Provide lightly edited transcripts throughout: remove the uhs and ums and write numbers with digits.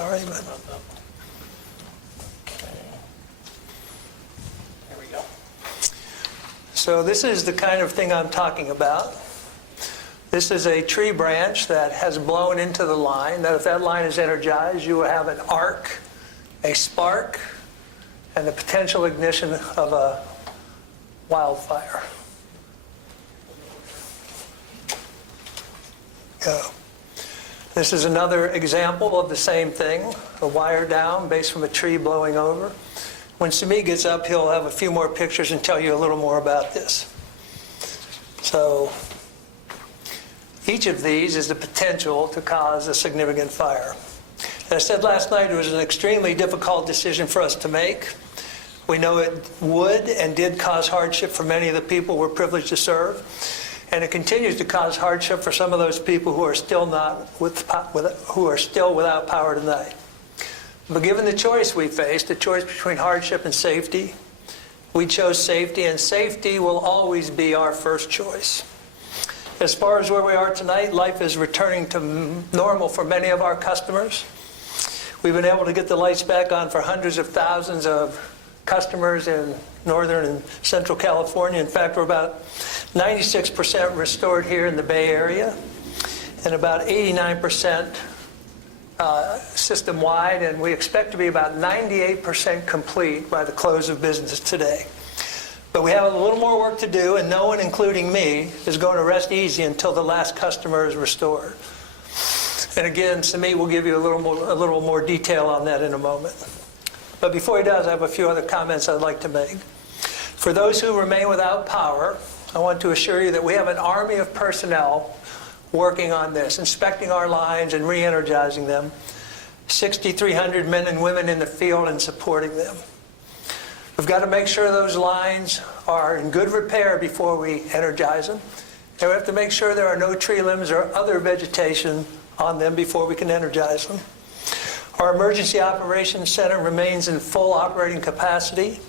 Sorry, but okay. There we go. So this is the kind of thing I'm talking about. This is a tree branch that has blown into the line, that if that line is energized, you will have an arc, a spark, and the potential ignition of a wildfire. Go. This is another example of the same thing, a wire down based from a tree blowing over. When Sumit gets up, he'll have a few more pictures and tell you a little more about this. So each of these is the potential to cause a significant fire. As I said last night, it was an extremely difficult decision for us to make. We know it would and did cause hardship for many of the people we're privileged to serve. And it continues to cause hardship for some of those people who are still without power tonight. But given the choice we faced, the choice between hardship and safety, we chose safety, and safety will always be our first choice. As far as where we are tonight, life is returning to normal for many of our customers. We've been able to get the lights back on for hundreds of thousands of customers in Northern and Central California. In fact, we're about 96% restored here in the Bay Area, and about 89% system-wide, and we expect to be about 98% complete by the close of business today. But we have a little more work to do, and no one, including me, is going to rest easy until the last customer is restored. And again, Sumit will give you a little more detail on that in a moment. But before he does, I have a few other comments I'd like to make. For those who remain without power, I want to assure you that we have an army of personnel working on this, inspecting our lines and re-energizing them. 6,300 men and women in the field and supporting them. We've got to make sure those lines are in good repair before we energize them. And we have to make sure there are no tree limbs or other vegetation on them before we can energize them. Our Emergency Operations Center remains in full operating capacity.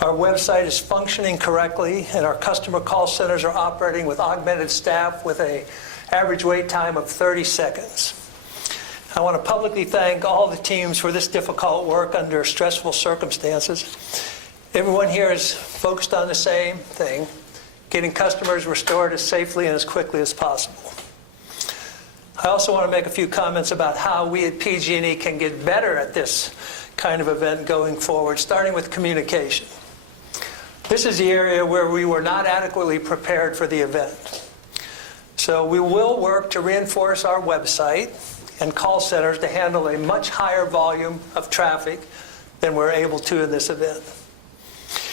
Our website is functioning correctly, and our customer call centers are operating with augmented staff with an average wait time of 30 seconds. I want to publicly thank all the teams for this difficult work under stressful circumstances. Everyone here is focused on the same thing, getting customers restored as safely and as quickly as possible. I also want to make a few comments about how we at PG&E can get better at this kind of event going forward, starting with communication. This is the area where we were not adequately prepared for the event. So we will work to reinforce our website and call centers to handle a much higher volume of traffic than we're able to in this event.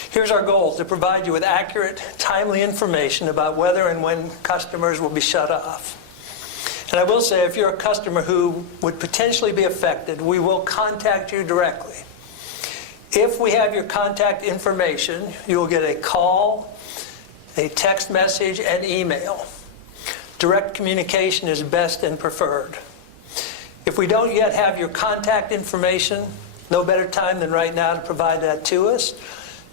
Here's our goal: to provide you with accurate, timely information about whether and when customers will be shut off. And I will say, if you're a customer who would potentially be affected, we will contact you directly. If we have your contact information, you will get a call, a text message, and email. Direct communication is best and preferred. If we don't yet have your contact information, no better time than right now to provide that to us.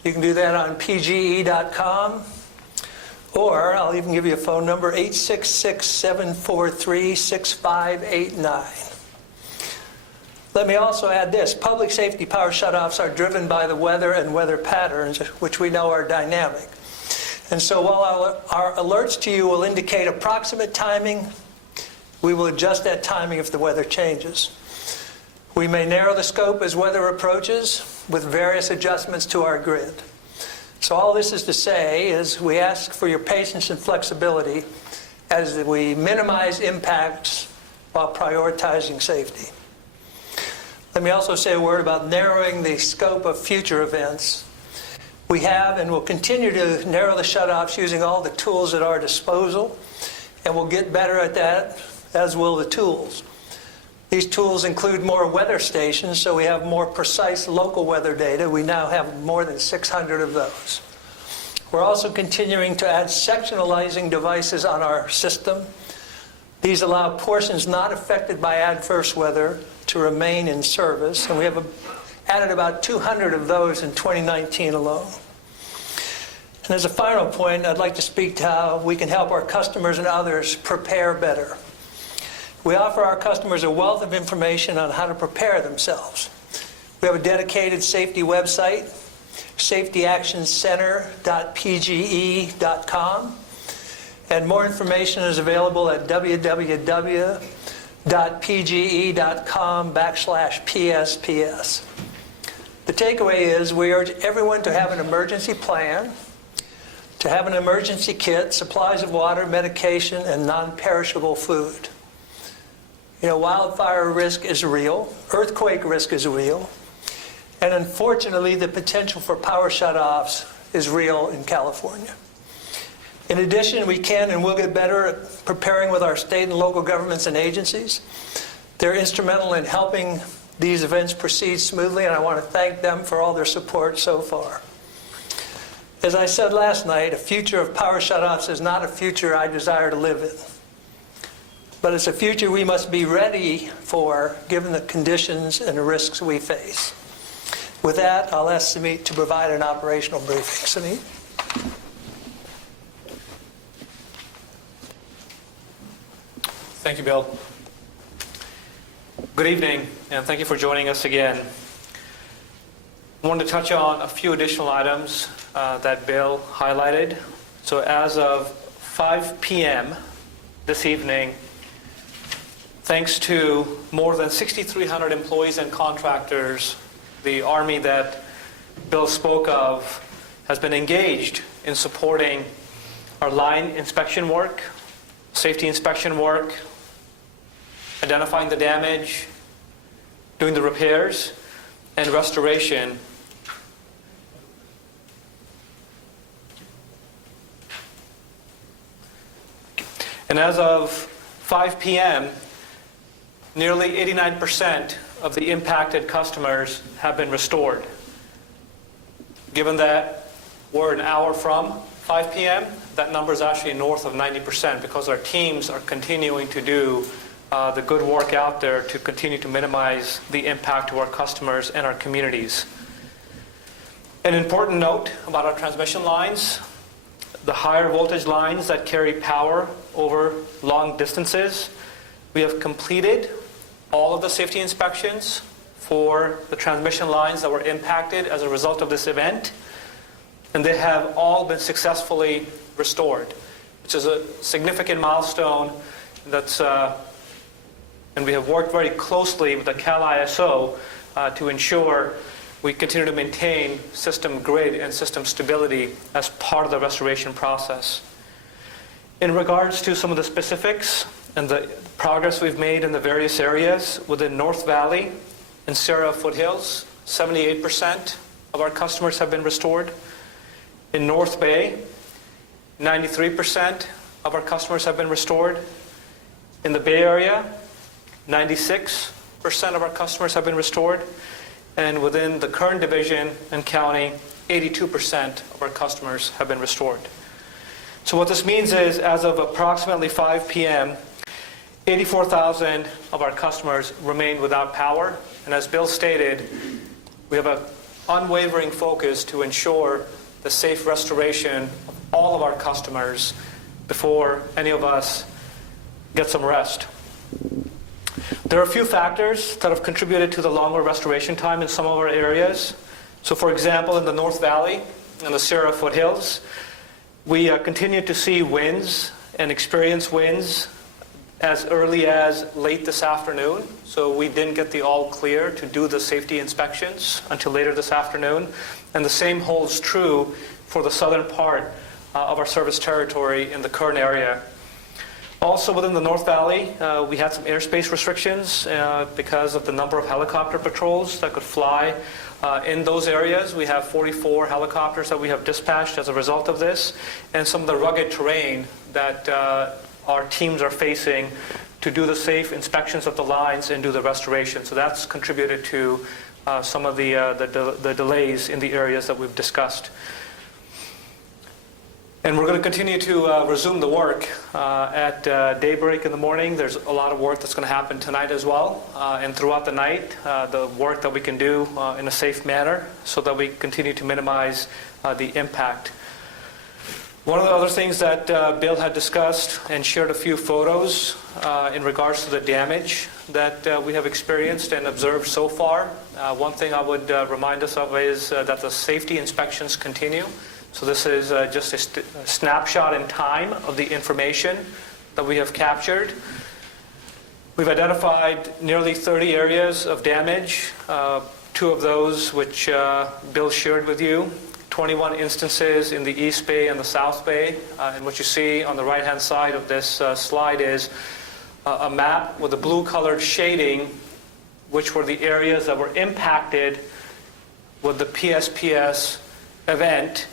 You can do that on pge.com, or I'll even give you a phone number, 866-743-6589. Let me also add this: public safety power shutoffs are driven by the weather and weather patterns, which we know are dynamic. And so while our alerts to you will indicate approximate timing, we will adjust that timing if the weather changes. We may narrow the scope as weather approaches with various adjustments to our grid. So all this is to say is we ask for your patience and flexibility as we minimize impacts while prioritizing safety. Let me also say a word about narrowing the scope of future events. We have and will continue to narrow the shutoffs using all the tools at our disposal, and we'll get better at that, as will the tools. These tools include more weather stations, so we have more precise local weather data. We now have more than 600 of those. We're also continuing to add sectionalizing devices on our system. These allow portions not affected by adverse weather to remain in service, and we have added about 200 of those in 2019 alone. And as a final point, I'd like to speak to how we can help our customers and others prepare better. We offer our customers a wealth of information on how to prepare themselves. We have a dedicated safety website, safetyactioncenter.pge.com, and more information is available at www.pge.com/PSPS. The takeaway is we urge everyone to have an emergency plan, to have an emergency kit, supplies of water, medication, and non-perishable food. You know, wildfire risk is real, earthquake risk is real, and unfortunately the potential for power shutoffs is real in California. In addition, we can and will get better at preparing with our state and local governments and agencies. They're instrumental in helping these events proceed smoothly, and I want to thank them for all their support so far. As I said last night, a future of power shutoffs is not a future I desire to live in. But it's a future we must be ready for, given the conditions and the risks we face. With that, I'll ask Samit to provide an operational briefing. Samit? Thank you, Bill. Good evening, and thank you for joining us again. I wanted to touch on a few additional items that Bill highlighted. So as of 5 p.m. this evening, thanks to more than 6,300 employees and contractors, the Army that Bill spoke of has been engaged in supporting our line inspection work, safety inspection work, identifying the damage, doing the repairs, and restoration. And as of 5 p.m., nearly 89% of the impacted customers have been restored. Given that we're an hour from 5 p.m., that number is actually north of 90% because our teams are continuing to do the good work out there to continue to minimize the impact to our customers and our communities. An important note about our transmission lines: the higher voltage lines that carry power over long distances, we have completed all of the safety inspections for the transmission lines that were impacted as a result of this event, and they have all been successfully restored, which is a significant milestone. And we have worked very closely with the Cal ISO to ensure we continue to maintain system grid and system stability as part of the restoration process. In regards to some of the specifics and the progress we've made in the various areas within North Valley and Sierra Foothills, 78% of our customers have been restored. In North Bay, 93% of our customers have been restored. In the Bay Area, 96% of our customers have been restored. And within the Kern Division and County, 82% of our customers have been restored. So what this means is, as of approximately 5 p.m., 84,000 of our customers remain without power. And as Bill stated, we have an unwavering focus to ensure the safe restoration of all of our customers before any of us get some rest. There are a few factors that have contributed to the longer restoration time in some of our areas. So for example, in the North Valley and the Sierra Foothills, we continue to see winds and experience winds as early as late this afternoon. So we didn't get the all clear to do the safety inspections until later this afternoon. And the same holds true for the southern part of our service territory in the Kern area. Also within the North Valley, we had some airspace restrictions because of the number of helicopter patrols that could fly in those areas. We have 44 helicopters that we have dispatched as a result of this, and some of the rugged terrain that our teams are facing to do the safe inspections of the lines and do the restoration. So that's contributed to some of the delays in the areas that we've discussed. And we're going to continue to resume the work at daybreak in the morning. There's a lot of work that's going to happen tonight as well, and throughout the night, the work that we can do in a safe manner so that we continue to minimize the impact. One of the other things that Bill had discussed and shared a few photos in regards to the damage that we have experienced and observed so far. One thing I would remind us of is that the safety inspections continue. So this is just a snapshot in time of the information that we have captured. We've identified nearly 30 areas of damage, 2 of those which Bill shared with you, 21 instances in the East Bay and the South Bay. And what you see on the right-hand side of this slide is a map with the blue-colored shading, which were the areas that were impacted with the PSPS event,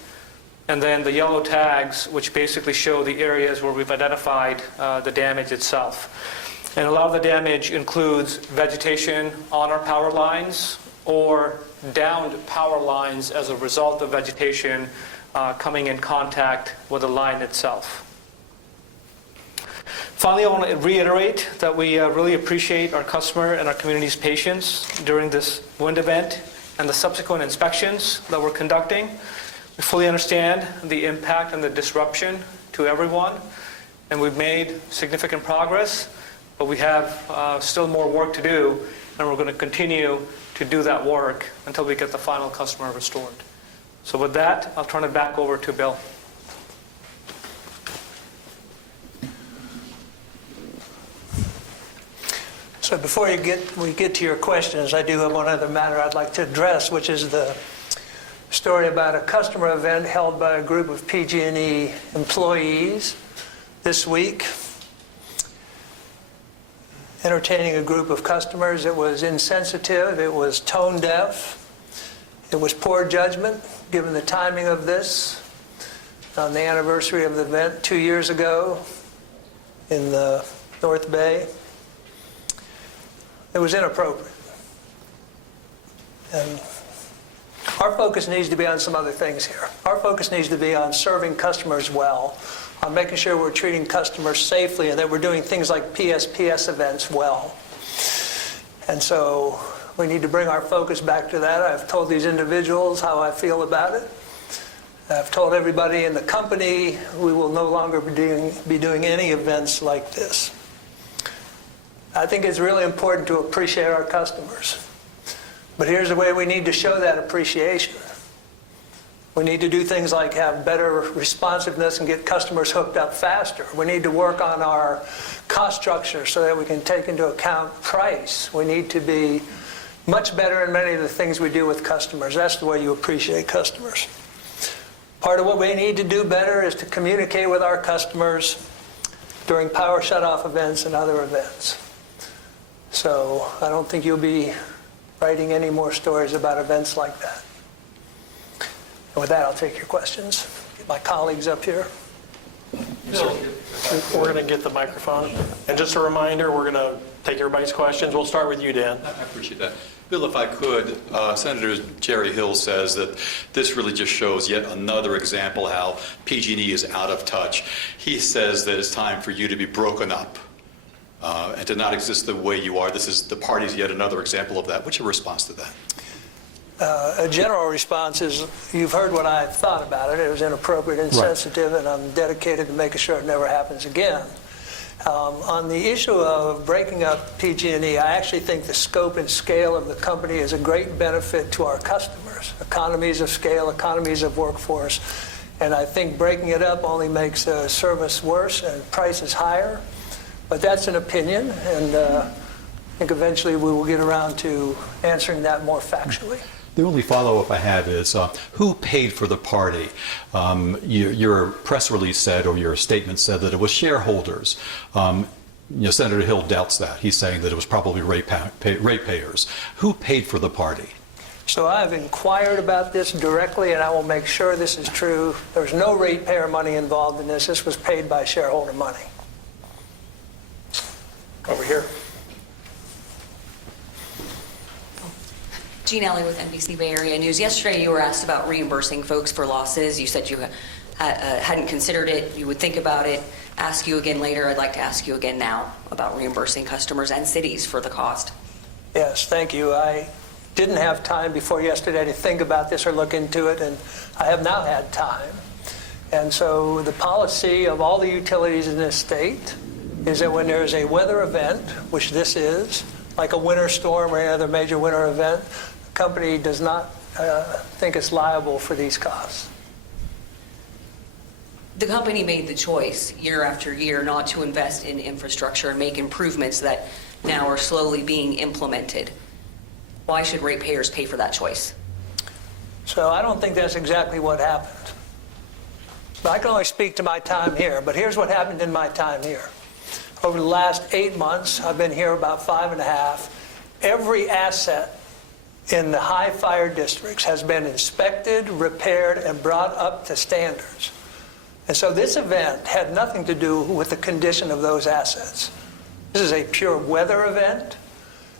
and then the yellow tags, which basically show the areas where we've identified the damage itself. And a lot of the damage includes vegetation on our power lines or downed power lines as a result of vegetation coming in contact with the line itself. Finally, I want to reiterate that we really appreciate our customer and our community's patience during this wind event and the subsequent inspections that we're conducting. We fully understand the impact and the disruption to everyone, and we've made significant progress, but we have still more work to do, and we're going to continue to do that work until we get the final customer restored. So with that, I'll turn it back over to Bill. So before we get to your questions, I do have one other matter I'd like to address, which is the story about a customer event held by a group of PG&E employees this week, entertaining a group of customers. It was insensitive, it was tone deaf, it was poor judgment given the timing of this on the anniversary of the event 2 years ago in the North Bay. It was inappropriate. And our focus needs to be on some other things here. Our focus needs to be on serving customers well, on making sure we're treating customers safely, and that we're doing things like PSPS events well. And so we need to bring our focus back to that. I've told these individuals how I feel about it. I've told everybody in the company we will no longer be doing any events like this. I think it's really important to appreciate our customers. But here's the way we need to show that appreciation. We need to do things like have better responsiveness and get customers hooked up faster. We need to work on our cost structure so that we can take into account price. We need to be much better in many of the things we do with customers. That's the way you appreciate customers. Part of what we need to do better is to communicate with our customers during power shutoff events and other events. So I don't think you'll be writing any more stories about events like that. And with that, I'll take your questions. Get my colleagues up here. Bill, we're going to get the microphone. And just a reminder, we're going to take everybody's questions. We'll start with you, Dan. I appreciate that. Bill, if I could, Senator Jerry Hill says that this really just shows yet another example how PG&E is out of touch. He says that it's time for you to be broken up and to not exist the way you are. This is the party's yet another example of that. What's your response to that? A general response is, you've heard what I thought about it. It was inappropriate, insensitive, and I'm dedicated to making sure it never happens again. On the issue of breaking up PG&E, I actually think the scope and scale of the company is a great benefit to our customers. Economies of scale, economies of workforce. And I think breaking it up only makes service worse and prices higher. But that's an opinion, and I think eventually we will get around to answering that more factually. The only follow-up I have is who paid for the party? Your press release said, or your statement said, that it was shareholders. Senator Hill doubts that. He's saying that it was probably ratepayers. Who paid for the party? So I've inquired about this directly, and I will make sure this is true. There's no ratepayer money involved in this. This was paid by shareholder money. Over here. Jean Ellie with NBC Bay Area News. Yesterday you were asked about reimbursing folks for losses. You said you hadn't considered it. You would think about it. Ask you again later. I'd like to ask you again now about reimbursing customers and cities for the cost. Yes, thank you. I didn't have time before yesterday to think about this or look into it, and I have now had time. And so the policy of all the utilities in this state is that when there is a weather event, which this is, like a winter storm or any other major winter event, the company does not think it's liable for these costs. The company made the choice year after year not to invest in infrastructure and make improvements that now are slowly being implemented. Why should ratepayers pay for that choice? So I don't think that's exactly what happened. But I can only speak to my time here, but here's what happened in my time here. Over the last 8 months, I've been here about 5.5. Every asset in the high fire districts has been inspected, repaired, and brought up to standards. And so this event had nothing to do with the condition of those assets. This is a pure weather event,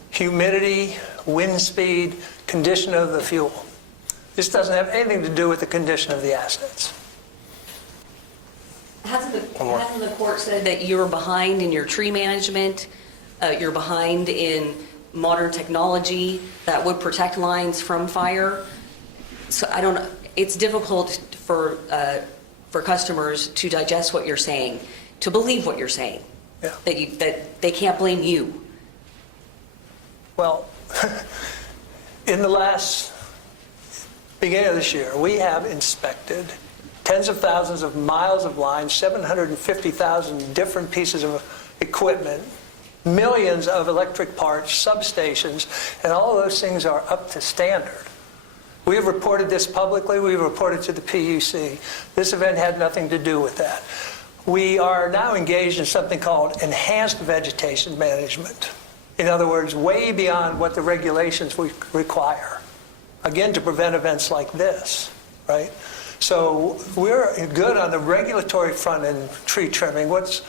humidity, wind speed, condition of the fuel. This doesn't have anything to do with the condition of the assets. Hasn't the court said that you're behind in your tree management, you're behind in modern technology that would protect lines from fire? So I don't know, it's difficult for customers to digest what you're saying, to believe what you're saying, Yeah. that they can't blame you. Well, in the beginning of this year, we have inspected tens of thousands of miles of lines, 750,000 different pieces of equipment, millions of electric parts, substations, and all of those things are up to standard. We have reported this publicly. We've reported to the PUC. This event had nothing to do with that. We are now engaged in something called enhanced vegetation management. In other words, way beyond what the regulations require. Again, to prevent events like this, right? So we're good on the regulatory front in tree trimming. What's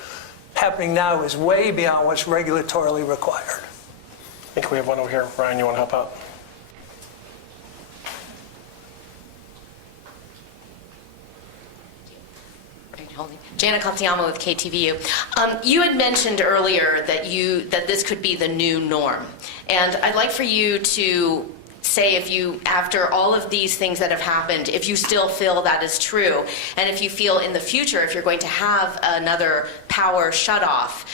happening now is way beyond what's regulatorily required. I think we have one over here. Ryan, you want to help out? Jana Katsuyama with KTVU. You had mentioned earlier that this could be the new norm. And I'd like for you to say if you, after all of these things that have happened, if you still feel that is true, and if you feel in the future, if you're going to have another power shutoff,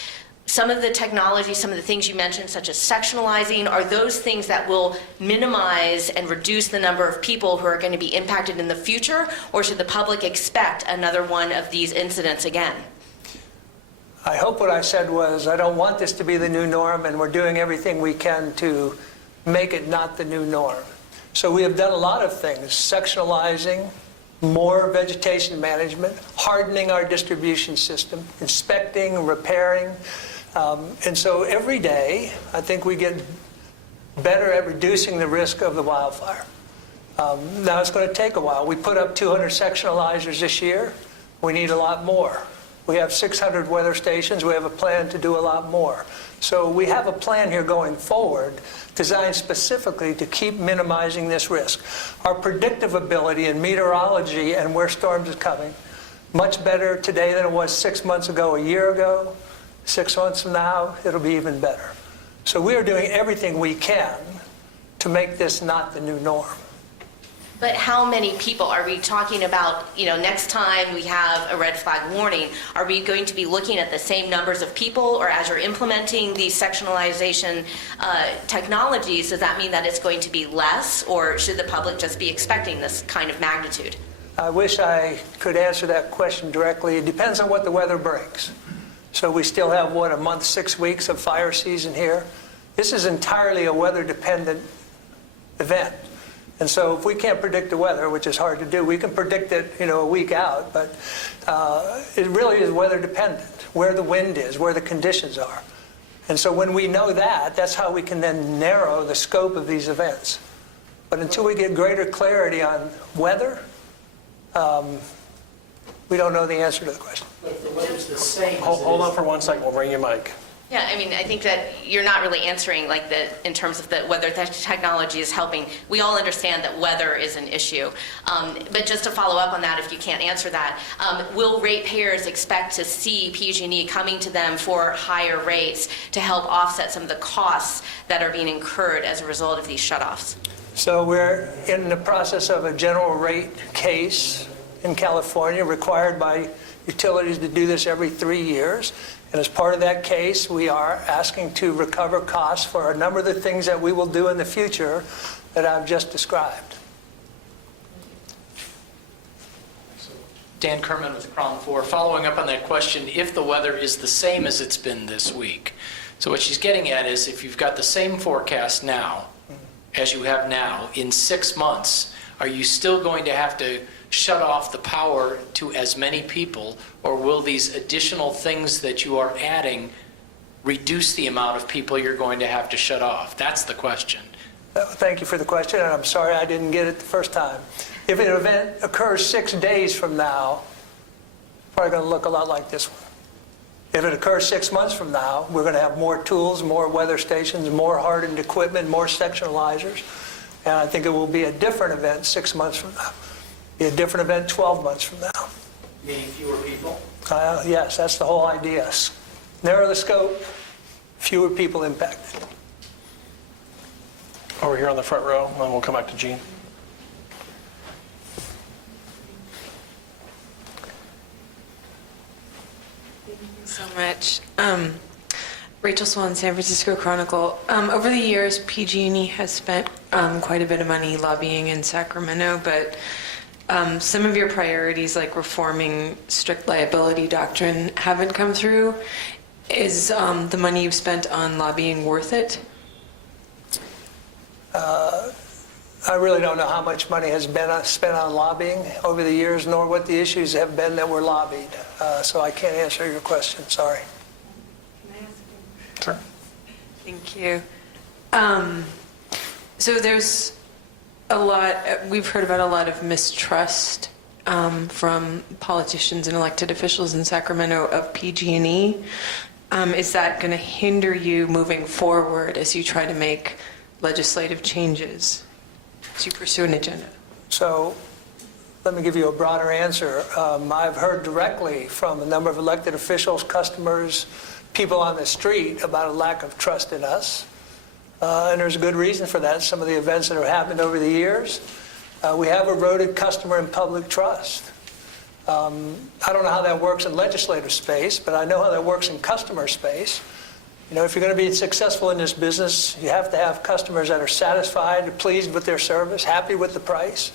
some of the technology, some of the things you mentioned, such as sectionalizing, are those things that will minimize and reduce the number of people who are going to be impacted in the future, or should the public expect another one of these incidents again? I hope what I said was I don't want this to be the new norm, and we're doing everything we can to make it not the new norm. So we have done a lot of things: sectionalizing, more vegetation management, hardening our distribution system, inspecting, repairing. And so every day, I think we get better at reducing the risk of the wildfire. Now it's going to take a while. We put up 200 sectionalizers this year. We need a lot more. We have 600 weather stations. We have a plan to do a lot more. So we have a plan here going forward designed specifically to keep minimizing this risk. Our predictive ability in meteorology and where storms are coming, much better today than it was 6 months ago, a year ago. 6 months from now, it'll be even better. So we are doing everything we can to make this not the new norm. But how many people are we talking about? You know, next time we have a red flag warning, are we going to be looking at the same numbers of people, or as you're implementing these sectionalization technologies, does that mean that it's going to be less, or should the public just be expecting this kind of magnitude? I wish I could answer that question directly. It depends on what the weather brings. So we still have, what, a month, 6 weeks of fire season here? This is entirely a weather-dependent event. And so if we can't predict the weather, which is hard to do, we can predict it, a week out, but it really is weather-dependent, where the wind is, where the conditions are. And so when we know that, that's how we can then narrow the scope of these events. But until we get greater clarity on weather, we don't know the answer to the question. If the weather's the same. Hold on for 1 second. We'll bring you Mike. Yeah, I mean, I think that you're not really answering in terms of whether technology is helping. We all understand that weather is an issue. But just to follow up on that, if you can't answer that, will ratepayers expect to see PG&E coming to them for higher rates to help offset some of the costs that are being incurred as a result of these shutoffs? So we're in the process of a general rate case in California, required by utilities to do this every 3 years. And as part of that case, we are asking to recover costs for a number of the things that we will do in the future that I've just described. Dan Kerman with Prong 4. Following up on that question, if the weather is the same as it's been this week. So what she's getting at is if you've got the same forecast now as you have now, in 6 months, are you still going to have to shut off the power to as many people, or will these additional things that you are adding reduce the amount of people you're going to have to shut off? That's the question. Thank you for the question, and I'm sorry I didn't get it the first time. If an event occurs 6 days from now, it's probably going to look a lot like this one. If it occurs 6 months from now, we're going to have more tools, more weather stations, more hardened equipment, more sectionalizers, and I think it will be a different event 6 months from now. Be a different event 12 months from now. Meaning fewer people? Yes, that's the whole idea. Narrow the scope, fewer people impacted. Over here on the front row, and then we'll come back to Gene. Thank you so much. Rachel Swan, San Francisco Chronicle. Over the years, PG&E has spent quite a bit of money lobbying in Sacramento, but some of your priorities, like reforming strict liability doctrine, haven't come through. Is the money you've spent on lobbying worth it? I really don't know how much money has been spent on lobbying over the years, nor what the issues have been that were lobbied. So I can't answer your question, sorry. Sure. Thank you. So there's a lot, we've heard about a lot of mistrust from politicians and elected officials in Sacramento of PG&E. Is that going to hinder you moving forward as you try to make legislative changes to pursue an agenda? So let me give you a broader answer. I've heard directly from a number of elected officials, customers, people on the street about a lack of trust in us. And there's a good reason for that. Some of the events that have happened over the years, we have eroded customer and public trust. I don't know how that works in legislative space, but I know how that works in customer space. You know, if you're going to be successful in this business, you have to have customers that are satisfied, pleased with their service, happy with the price.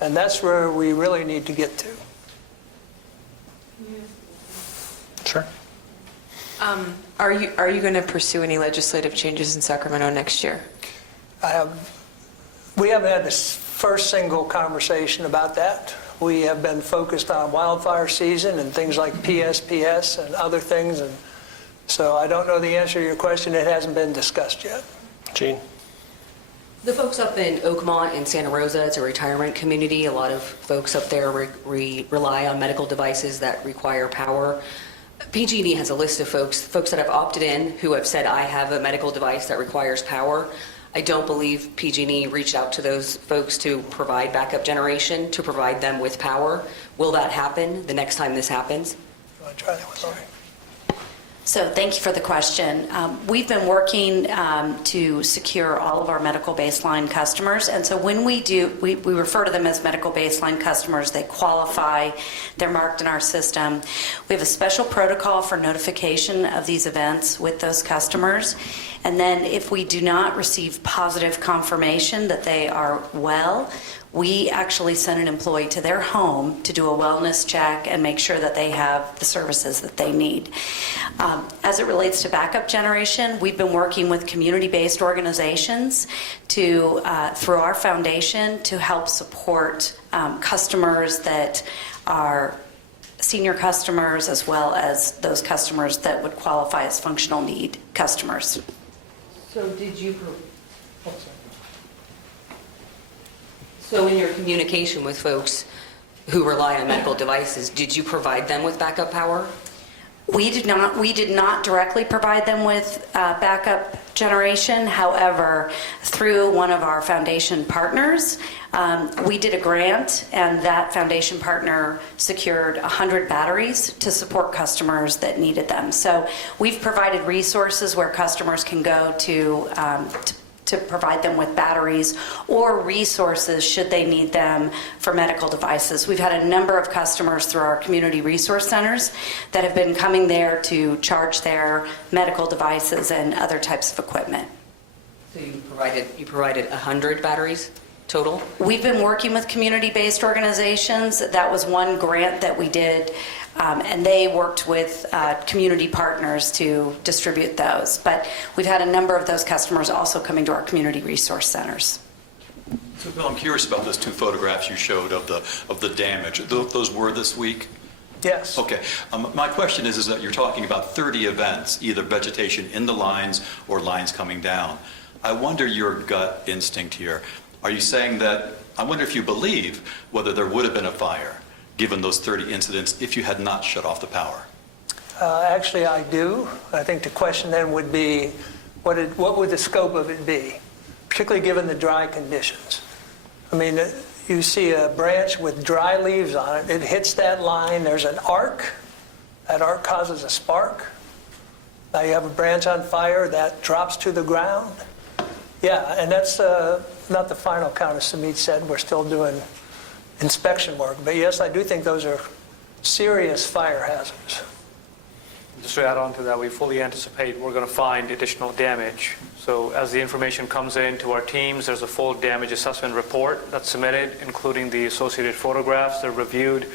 And that's where we really need to get to. Sure. Are you going to pursue any legislative changes in Sacramento next year? We haven't had this first single conversation about that. We have been focused on wildfire season and things like PSPS and other things, and so I don't know the answer to your question. It hasn't been discussed yet. Gene. The folks up in Oakmont and Santa Rosa, it's a retirement community. A lot of folks up there rely on medical devices that require power. PG&E has a list of folks that have opted in who have said, I have a medical device that requires power. I don't believe PG&E reached out to those folks to provide backup generation, to provide them with power. Will that happen the next time this happens? You want to try that one, Lori? So thank you for the question. We've been working to secure all of our medical baseline customers. And so when we do, we refer to them as medical baseline customers. They qualify, they're marked in our system. We have a special protocol for notification of these events with those customers. And then if we do not receive positive confirmation that they are well, we actually send an employee to their home to do a wellness check and make sure that they have the services that they need. As it relates to backup generation, we've been working with community-based organizations to, through our foundation, to help support customers that are senior customers, as well as those customers that would qualify as functional need customers. So So in your communication with folks who rely on medical devices, did you provide them with backup power? We did not directly provide them with backup generation. However, through one of our foundation partners, we did a grant, and that foundation partner secured 100 batteries to support customers that needed them. So we've provided resources where customers can go to to provide them with batteries or resources should they need them for medical devices. We've had a number of customers through our community resource centers that have been coming there to charge their medical devices and other types of equipment. So you provided 100 batteries total? We've been working with community-based organizations. That was one grant that we did, and they worked with community partners to distribute those. But we've had a number of those customers also coming to our community resource centers. So Bill, I'm curious about those 2 photographs you showed of the damage. Those were this week? Yes. Okay. My question is that you're talking about 30 events, either vegetation in the lines or lines coming down. I wonder your gut instinct here. Are you saying that, I wonder if you believe whether there would have been a fire given those 30 incidents if you had not shut off the power? Actually, I do. I think the question then would be, what would the scope of it be, particularly given the dry conditions? I mean, you see a branch with dry leaves on it, it hits that line, there's an arc, that arc causes a spark. Now you have a branch on fire that drops to the ground. Yeah, and that's not the final count, as Samit said. We're still doing inspection work. But yes, I do think those are serious fire hazards. Just to add on to that, we fully anticipate we're going to find additional damage. So as the information comes in to our teams, there's a full damage assessment report that's submitted, including the associated photographs. They're reviewed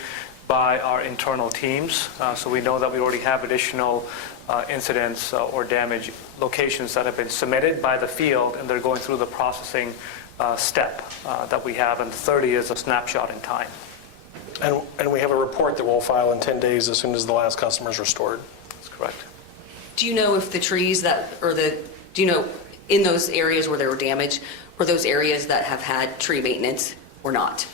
by our internal teams. So we know that we already have additional incidents or damage locations that have been submitted by the field, and they're going through the processing step that we have, and 30 is a snapshot in time. And we have a report that we'll file in 10 days as soon as the last customer is restored. That's correct. Do you know if the trees do you know in those areas where there were damage, were those areas that have had tree maintenance or not?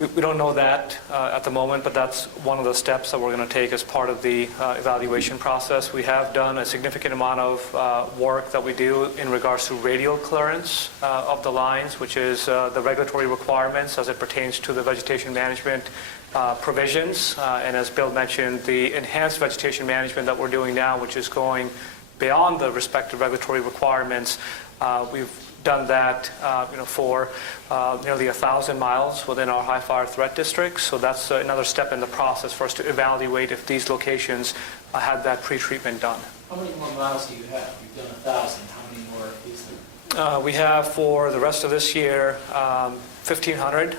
We don't know that at the moment, but that's one of the steps that we're going to take as part of the evaluation process. We have done a significant amount of work that we do in regards to radial clearance of the lines, which is the regulatory requirements as it pertains to the vegetation management provisions. And as Bill mentioned, the enhanced vegetation management that we're doing now, which is going beyond the respective regulatory requirements, we've done that for nearly 1,000 miles within our high fire threat district. So that's another step in the process for us to evaluate if these locations had that pre-treatment done. How many more miles do you have? You've done 1,000. How many more is there? We have for the rest of this year 1,500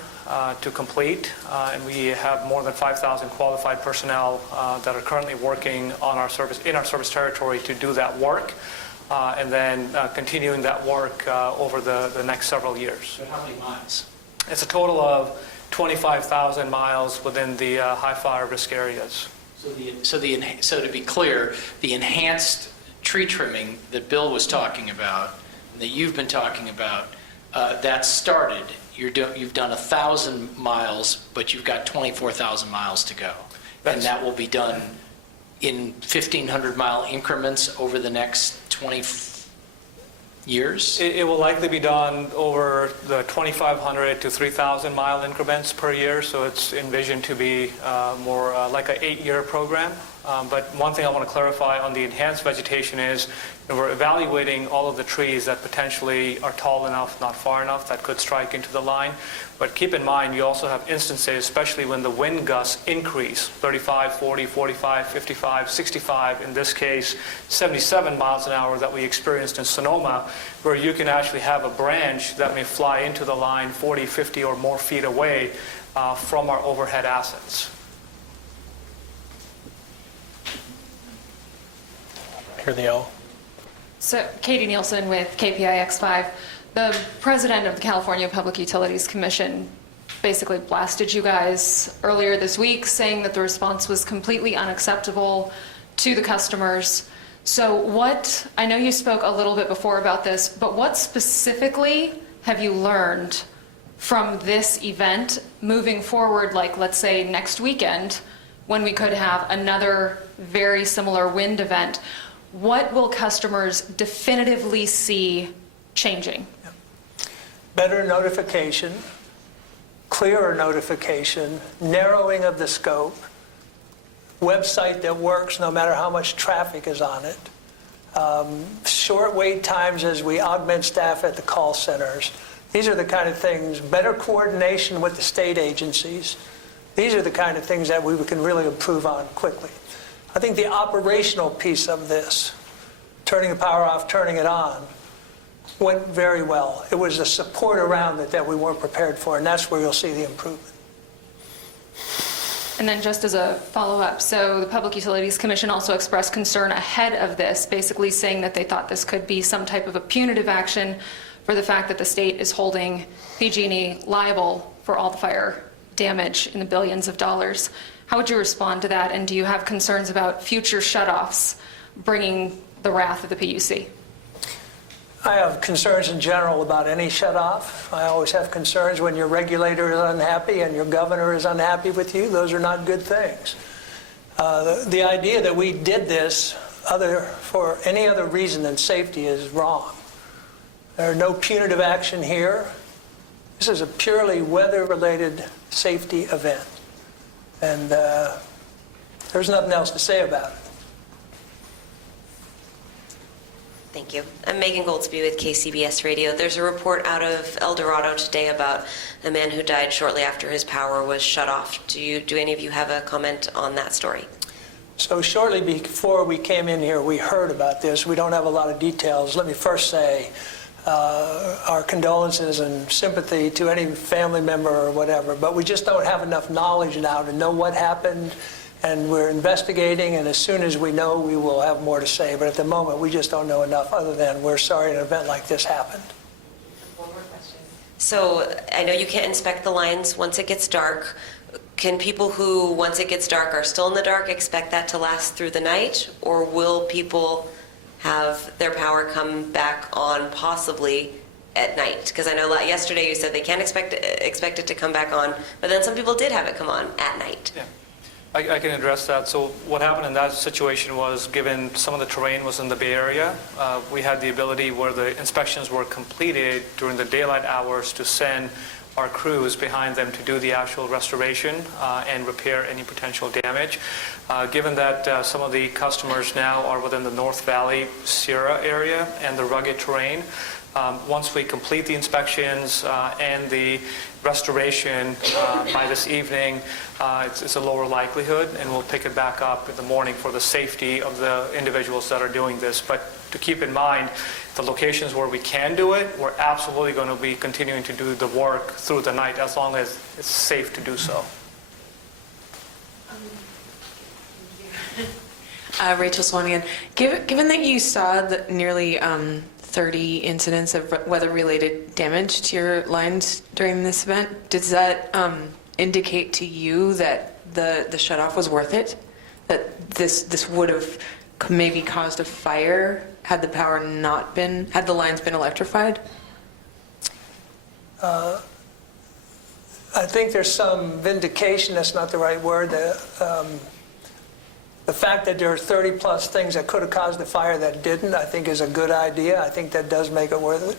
to complete, and we have more than 5,000 qualified personnel that are currently working on in our service territory to do that work. And then continuing that work over the next several years. But how many miles? It's a total of 25,000 miles within the high fire risk areas. So to be clear, the enhanced tree trimming that Bill was talking about, that you've been talking about, that started. You've done 1,000 miles, but you've got 24,000 miles to go. And that will be done in 1,500-mile increments over the next 20 years? It will likely be done over the 2,500 to 3,000-mile increments per year, so it's envisioned to be more like an 8-year program. But one thing I want to clarify on the enhanced vegetation is we're evaluating all of the trees that potentially are tall enough, not far enough, that could strike into the line. But keep in mind, you also have instances, especially when the wind gusts increase, 35, 40, 45, 55, 65, in this case, 77 miles an hour that we experienced in Sonoma, where you can actually have a branch that may fly into the line 40, 50 or more feet away from our overhead assets. Hear the L. So, Katie Nielsen with KPIX5. The president of the California Public Utilities Commission basically blasted you guys earlier this week, saying that the response was completely unacceptable to the customers. So I know you spoke a little bit before about this, but what specifically have you learned from this event moving forward, like let's say next weekend, when we could have another very similar wind event? What will customers definitively see changing? Better notification, clearer notification, narrowing of the scope, website that works no matter how much traffic is on it. short wait times as we augment staff at the call centers. These are the kind of things, better coordination with the state agencies. These are the kind of things that we can really improve on quickly. I think the operational piece of this, turning the power off, turning it on, went very well. It was the support around it that we weren't prepared for, and that's where you'll see the improvement. And then just as a follow-up, so the Public Utilities Commission also expressed concern ahead of this, basically saying that they thought this could be some type of a punitive action for the fact that the state is holding PG&E liable for all the fire damage in the billions of dollars. How would you respond to that, and do you have concerns about future shutoffs bringing the wrath of the PUC? I have concerns in general about any shutoff. I always have concerns when your regulator is unhappy and your governor is unhappy with you. Those are not good things. The idea that we did this for any other reason than safety is wrong. There are no punitive action here. This is a purely weather-related safety event. And there's nothing else to say about it. Thank you. I'm Megan Goldsby with KCBS Radio. There's a report out of El Dorado today about a man who died shortly after his power was shut off. Do any of you have a comment on that story? So shortly before we came in here, we heard about this. We don't have a lot of details. Let me first say our condolences and sympathy to any family member or whatever, but we just don't have enough knowledge now to know what happened, and we're investigating, and as soon as we know, we will have more to say. But at the moment, we just don't know enough other than we're sorry an event like this happened. One more question. So I know you can't inspect the lines once it gets dark. Can people who, once it gets dark, are still in the dark, expect that to last through the night? Or will people have their power come back on possibly at night? Because I know yesterday you said they can't expect it to come back on, but then some people did have it come on at night. Yeah. I can address that. So what happened in that situation was, given some of the terrain was in the Bay Area, we had the ability where the inspections were completed during the daylight hours to send our crews behind them to do the actual restoration and repair any potential damage. Given that some of the customers now are within the North Valley Sierra area and the rugged terrain, once we complete the inspections and the restoration by this evening, it's a lower likelihood, and we'll pick it back up in the morning for the safety of the individuals that are doing this. But to keep in mind, the locations where we can do it, we're absolutely going to be continuing to do the work through the night as long as it's safe to do so. Rachel Swan again. Given that you saw the nearly 30 incidents of weather-related damage to your lines during this event, does that indicate to you that the shutoff was worth it? That this would have maybe caused a fire had the lines been electrified? I think there's some vindication, that's not the right word. The fact that there are 30 plus things that could have caused the fire that didn't, I think is a good idea. I think that does make it worth it.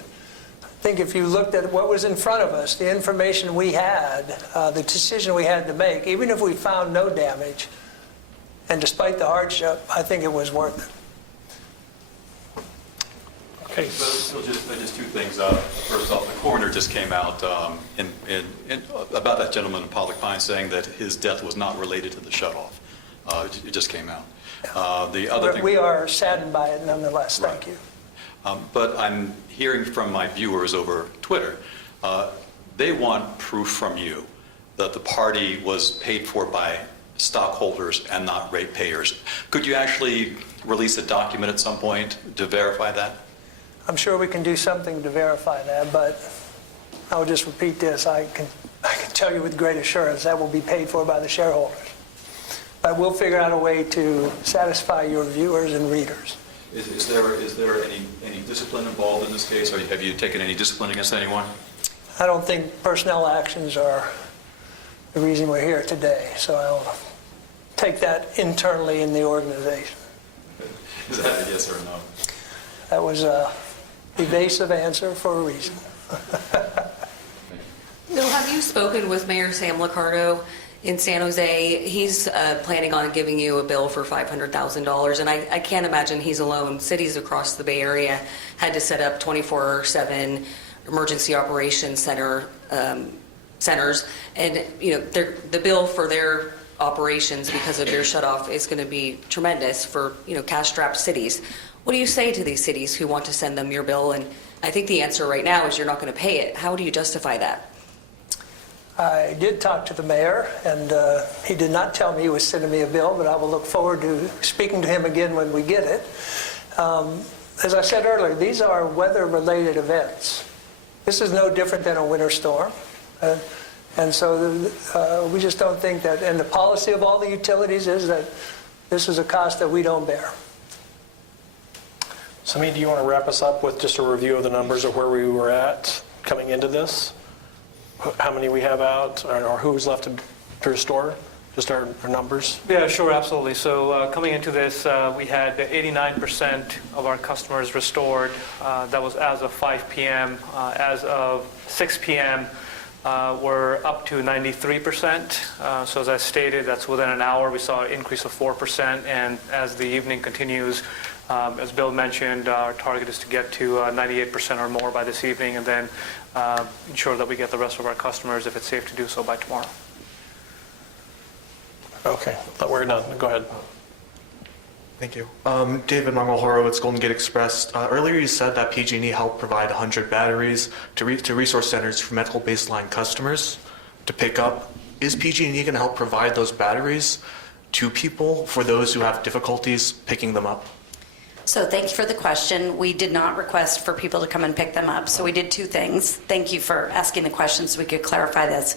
I think if you looked at what was in front of us, the information we had, the decision we had to make, even if we found no damage, and despite the hardship, I think it was worth it. Okay. So just two things. First off, the coroner just came out about that gentleman in Public Pine saying that his death was not related to the shutoff. It just came out. The other thing, we are saddened by it nonetheless. Right. Thank you. But I'm hearing from my viewers over Twitter, they want proof from you that the party was paid for by stockholders and not ratepayers. Could you actually release a document at some point to verify that? I'm sure we can do something to verify that, but I'll just repeat this. I can tell you with great assurance that will be paid for by the shareholders. But we'll figure out a way to satisfy your viewers and readers. Is there any discipline involved in this case? Or have you taken any discipline against anyone? I don't think personnel actions are the reason we're here today, so I'll take that internally in the organization. Is that a yes or a no? That was a evasive answer for a reason. Bill, have you spoken with Mayor Sam Liccardo in San Jose. He's planning on giving you a bill for $500,000, and I can't imagine he's alone. Cities across the Bay Area had to set up 24/7 emergency operations centers, and the bill for their operations because of their shutoff is going to be tremendous for cash-strapped cities. What do you say to these cities who want to send them your bill? And I think the answer right now is you're not going to pay it. How do you justify that? I did talk to the mayor, and he did not tell me he was sending me a bill, but I will look forward to speaking to him again when we get it. As I said earlier, these are weather-related events. This is no different than a winter storm. And so we just don't think that, and the policy of all the utilities is that this is a cost that we don't bear. Sammy, do you want to wrap us up with just a review of the numbers of where we were at coming into this? How many we have out, or who's left to restore? Just our numbers? Yeah, sure, absolutely. So coming into this, we had 89% of our customers restored. That was as of 5 p.m. As of 6 p.m., we're up to 93%. So as I stated, that's within an hour. We saw an increase of 4%. And as the evening continues, as Bill mentioned, our target is to get to 98% or more by this evening, and then ensure that we get the rest of our customers, if it's safe to do so, by tomorrow. Okay, thought we were done. Go ahead. Thank you. David Mongal Horowitz, Golden Gate Express. Earlier you said that PG&E helped provide 100 batteries to resource centers for medical baseline customers to pick up. Is PG&E going to help provide those batteries to people for those who have difficulties picking them up? So thank you for the question. We did not request for people to come and pick them up, so we did two things. Thank you for asking the question so we could clarify this.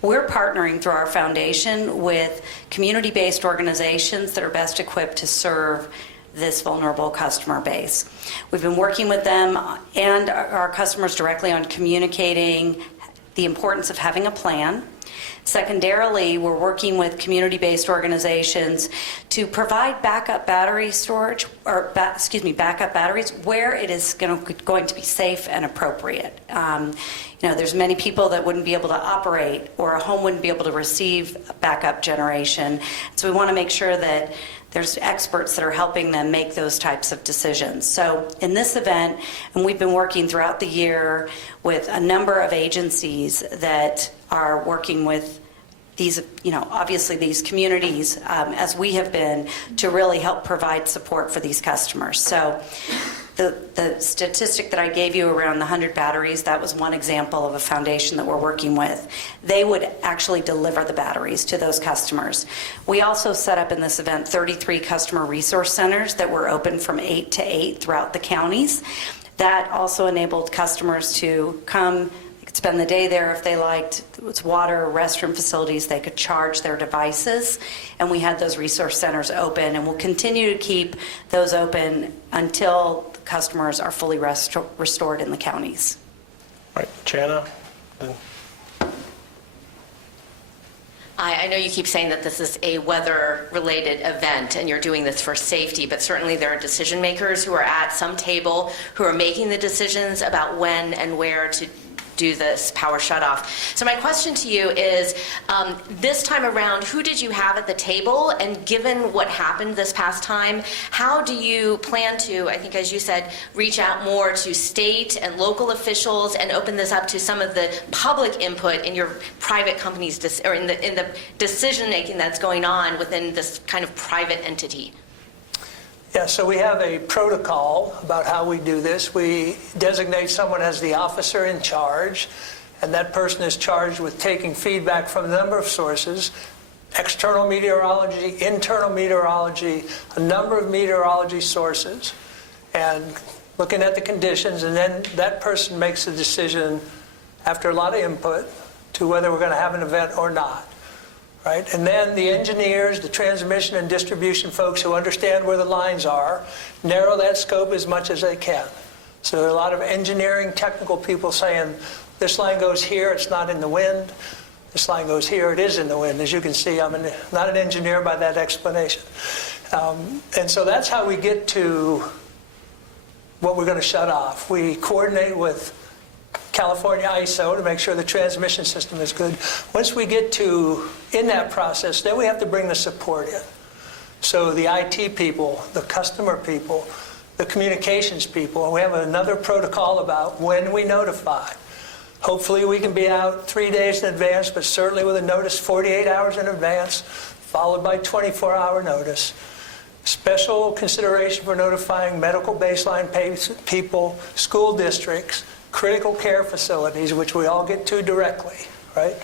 We're partnering through our foundation with community-based organizations that are best equipped to serve this vulnerable customer base. We've been working with them and our customers directly on communicating the importance of having a plan. Secondarily, we're working with community-based organizations to provide backup battery storage, or backup batteries where it is going to be safe and appropriate. There's many people that wouldn't be able to operate, or a home wouldn't be able to receive backup generation. So we want to make sure that there's experts that are helping them make those types of decisions. So in this event, and we've been working throughout the year with a number of agencies that are working with these, obviously these communities, as we have been, to really help provide support for these customers. So the statistic that I gave you around the 100 batteries, that was one example of a foundation that we're working with. They would actually deliver the batteries to those customers. We also set up in this event 33 customer resource centers that were open from 8 to 8 throughout the counties. That also enabled customers to come, spend the day there if they liked. It's water, restroom facilities. They could charge their devices, and we had those resource centers open, and we'll continue to keep those open until the customers are fully restored in the counties. All right, Jana. I know you keep saying that this is a weather-related event and you're doing this for safety, but certainly there are decision makers who are at some table who are making the decisions about when and where to do this power shutoff. So my question to you is, this time around, who did you have at the table? And given what happened this past time, how do you plan to, I think as you said, reach out more to state and local officials and open this up to some of the public input in your private companies, or in the decision-making that's going on within this kind of private entity? Yeah, so we have a protocol about how we do this. We designate someone as the officer in charge, and that person is charged with taking feedback from a number of sources: external meteorology, internal meteorology, a number of meteorology sources, and looking at the conditions, and then that person makes a decision after a lot of input to whether we're going to have an event or not. Right? And then the engineers, the transmission and distribution folks who understand where the lines are, narrow that scope as much as they can. So there are a lot of engineering technical people saying, this line goes here, it's not in the wind. This line goes here, it is in the wind. As you can see, I'm not an engineer by that explanation. And so that's how we get to what we're going to shut off. We coordinate with California ISO to make sure the transmission system is good. Once we get to in that process, then we have to bring the support in. So the IT people, the customer people, the communications people, and we have another protocol about when we notify. Hopefully we can be out 3 days in advance, but certainly with a notice 48 hours in advance, followed by 24-hour notice. Special consideration for notifying medical baseline people, school districts, critical care facilities, which we all get to directly, right?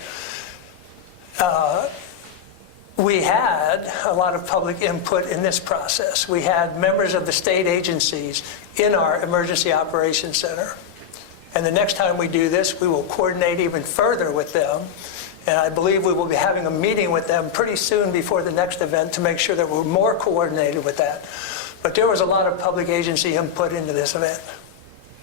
We had a lot of public input in this process. We had members of the state agencies in our Emergency Operations Center. And the next time we do this, we will coordinate even further with them. And I believe we will be having a meeting with them pretty soon before the next event to make sure that we're more coordinated with that. But there was a lot of public agency input into this event.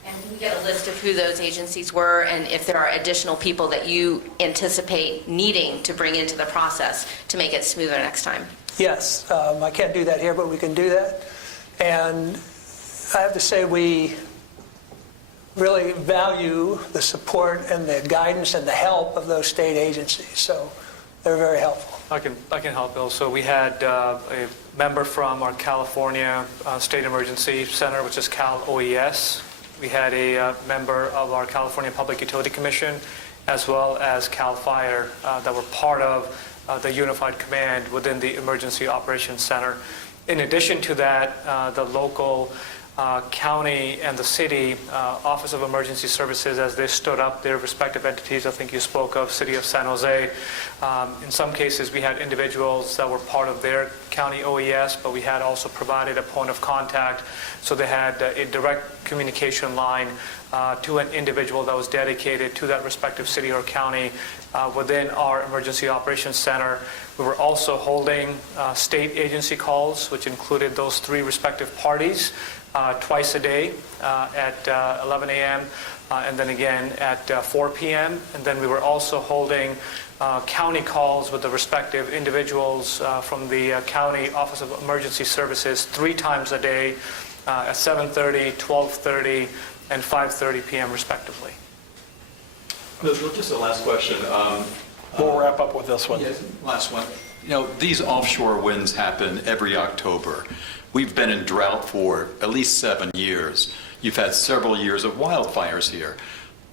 And can we get a list of who those agencies were and if there are additional people that you anticipate needing to bring into the process to make it smoother next time? Yes, I can't do that here, but we can do that. And I have to say we really value the support and the guidance and the help of those state agencies. So they're very helpful. I can help, Bill. So we had a member from our California State Emergency Center, which is Cal OES. We had a member of our California Public Utility Commission, as well as Cal Fire, that were part of the unified command within the Emergency Operations Center. In addition to that, the local county and the city Office of Emergency Services, as they stood up their respective entities, I think you spoke of City of San Jose. In some cases, we had individuals that were part of their county OES, but we had also provided a point of contact. So they had a direct communication line to an individual that was dedicated to that respective city or county within our Emergency Operations Center. We were also holding state agency calls, which included those three respective parties, twice a day at 11 a.m. And then again at 4 p.m. And then we were also holding county calls with the respective individuals from the County Office of Emergency Services 3 times a day at 7:30, 12:30, and 5:30 p.m. respectively. Just a last question. We'll wrap up with this one. Yes, last one. You know, these offshore winds happen every October. We've been in drought for at least 7 years. You've had several years of wildfires here.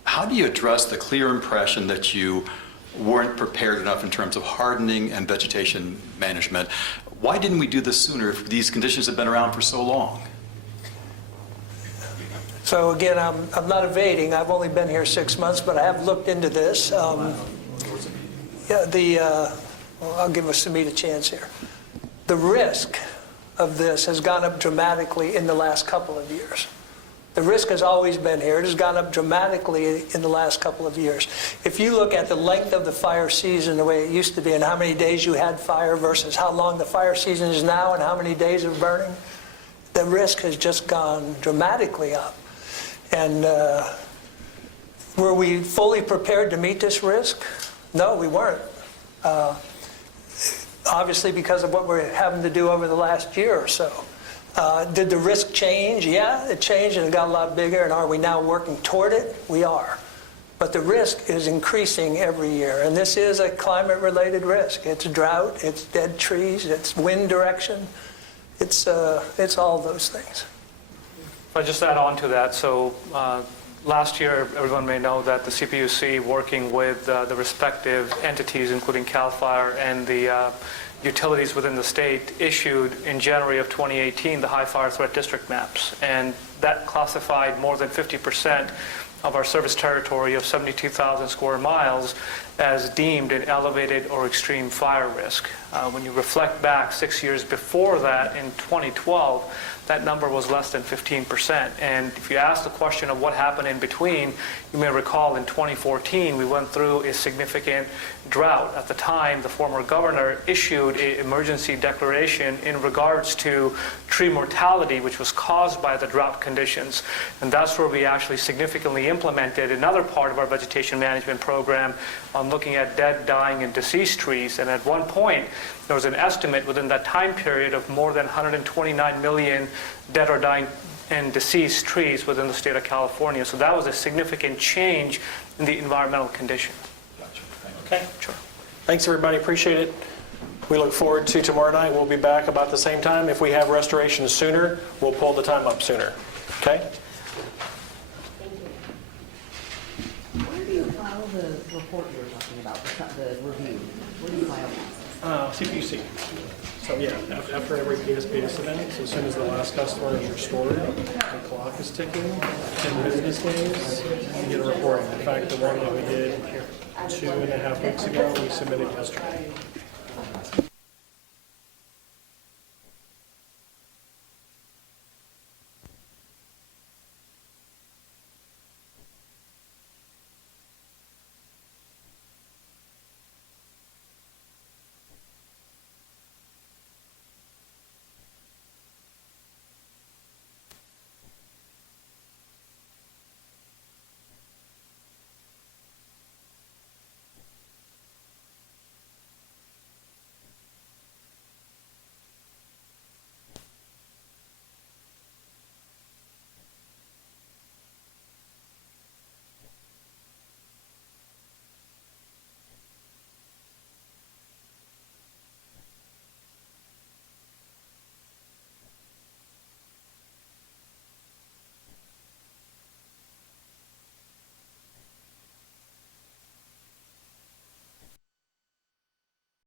How do you address the clear impression that you weren't prepared enough in terms of hardening and vegetation management? Why didn't we do this sooner if these conditions have been around for so long? So again, I'm not evading. I've only been here 6 months, but I have looked into this. I'll give Samit a chance here. The risk of this has gone up dramatically in the last couple of years. The risk has always been here. It has gone up dramatically in the last couple of years. If you look at the length of the fire season, the way it used to be, and how many days you had fire versus how long the fire season is now and how many days of burning, the risk has just gone dramatically up. And were we fully prepared to meet this risk? No, we weren't. Obviously because of what we're having to do over the last year or so. Did the risk change? Yeah, it changed and it got a lot bigger. And are we now working toward it? We are. But the risk is increasing every year. And this is a climate-related risk. It's drought, it's dead trees, it's wind direction. It's all those things. If I just add on to that, so last year, everyone may know that the CPUC, working with the respective entities, including CAL FIRE and the utilities within the state, issued in January of 2018 the high fire threat district maps. And that classified more than 50% of our service territory of 72,000 square miles as deemed an elevated or extreme fire risk. When you reflect back 6 years before that, in 2012, that number was less than 15%. And if you ask the question of what happened in between, you may recall in 2014, we went through a significant drought. At the time, the former governor issued an emergency declaration in regards to tree mortality, which was caused by the drought conditions. And that's where we actually significantly implemented another part of our vegetation management program on looking at dead, dying, and deceased trees. And at one point, there was an estimate within that time period of more than 129 million dead or dying and deceased trees within the state of California. So that was a significant change in the environmental condition. Okay, sure. Thanks, everybody. Appreciate it. We look forward to tomorrow night. We'll be back about the same time. If we have restoration sooner, we'll pull the time up sooner. Okay? Where do you file the report you were talking about, the review? Where do you file that? CPUC. So yeah, after every PSPS event, so as soon as the last customer is restored, the clock is ticking, 10 business days, you get a report. In fact, the one that we did 2.5 weeks ago, we submitted yesterday.